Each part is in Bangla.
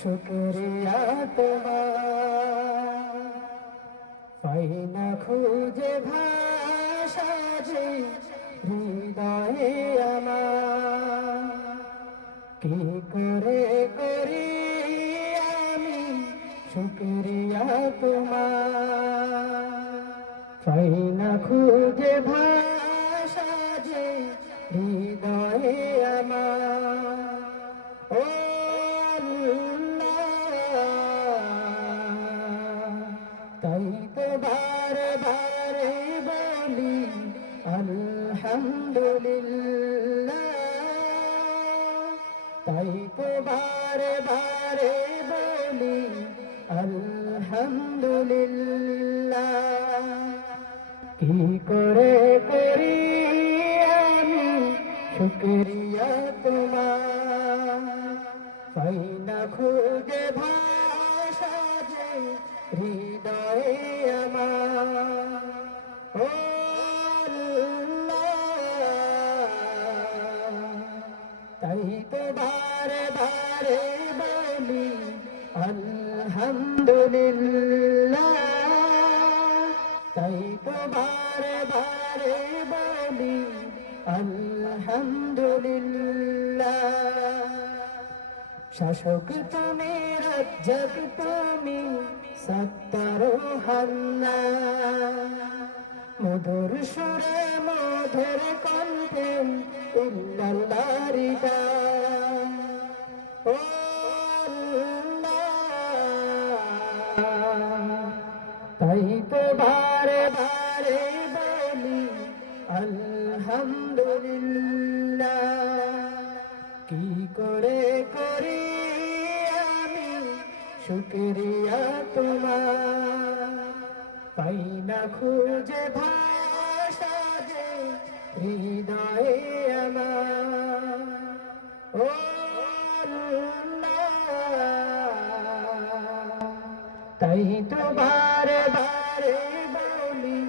শুকরিয়া তোমার, পাই না খুঁজে ভাষা যে হৃদয়ে আমার, কি করে করি আমি শুকরিয়া তোমার, পাই না খুঁজে ভাষা যে হৃদয়ে আমার। ও তাই তো বারে বারে বলি আলহামদুলিল্লাহ, তাই তো বারে বারে বলি আলহামদুলিল্লাহ। কি করে করি আমি শুকরিয়া তোমার, পাই না খুঁজে ভাষা যে হৃদয়ে আমার। ও আল্লাহ, তাই তো বারে বারে বলি আলহামদুলিল্লাহ, তাই তো বারে বারে বলি আলহামদুলিল্লাহ। শাসক তুমি, রাজ্জাক তুমি, সত্তার হান্নান, মধুর সুরে মধুর কণ্ঠে ইল্লাল্লাহর গান। ও আল্লাহ, তাই তো বারে বারে বলি আলহামদুলিল্লাহ। কি করে করি আমি শুকরিয়া তোমার, পাই না খুঁজে ভাষা যে হৃদয়ে আমার। ও আল্লাহ, তাই তো বারে বারে বলি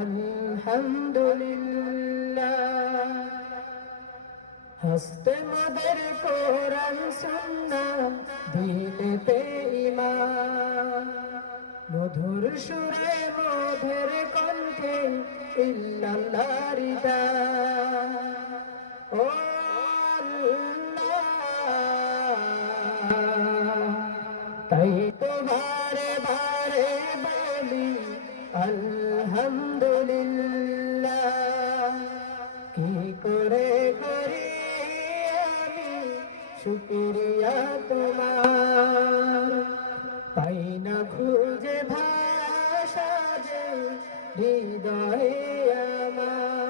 আলহামদুলিল্লাহ। হস্তে মদের কোরআন সুন্নাহ, দিলেতে ঈমান, মধুর সুরে মধুর কণ্ঠে ইল্লাল্লাহর গান। ও আল্লাহ, তাই তো বারে বারে বলি আলহামদুলিল্লাহ। কি করে করি আমি শুকরিয়া তোমার, পাই না খুঁজে ভাষা যে হৃদয়ে আমার।